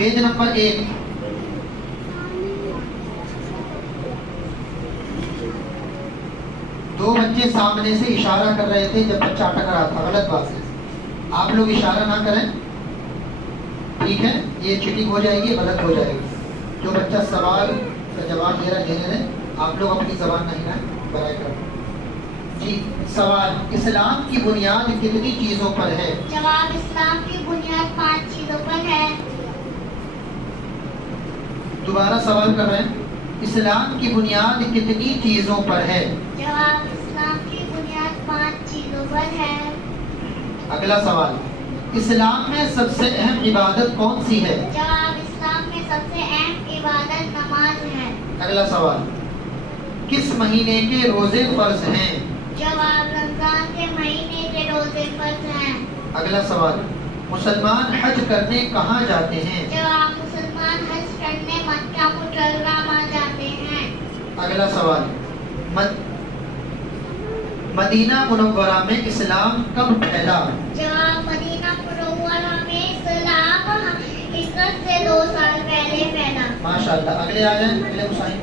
Page number 1. دو بچے سامنے سے اشارہ کر رہے تھے جب بچہ اٹک رہا تھا. غلط بات ہے, آپ لوگ اشارہ نہ کریں, ٹھیک ہے؟ یہ چیٹنگ ہو جائے گی, غلط ہو جائے گی. جو بچہ سوال کا جواب دے رہا ہے دینے دیں, آپ لوگ اپنی زبان نہیں نہ برائے کریں. جی سوال, اسلام کی بنیاد کتنی چیزوں پر ہے؟ جواب, اسلام کی بنیاد 5 چیزوں پر ہے. دوبارہ سوال کر رہے ہیں, اسلام کی بنیاد کتنی چیزوں پر ہے؟ جواب, اسلام کی بنیاد 5 چیزوں پر ہے. اگلا سوال, اسلام میں سب سے اہم عبادت کون سی ہے؟ جواب, اسلام میں سب سے اہم عبادت نماز ہے. اگلا سوال, کس مہینے کے روزے فرض ہیں؟ جواب, رمضان کے مہینے کے روزے فرض ہیں. اگلا سوال, مسلمان حج کرنے کہاں جاتے ہیں؟ جواب, مسلمان حج کرنے مکہ مکرمہ جاتے ہیں. اگلا سوال, مدینہ منورہ میں اسلام کب پھیلا؟ جواب, مدینہ منورہ میں اسلام ہجرت سے 2 سال پہلے پھیلا. ماشاءاللہ. اگلے آ جائیں, اگلے مسائل.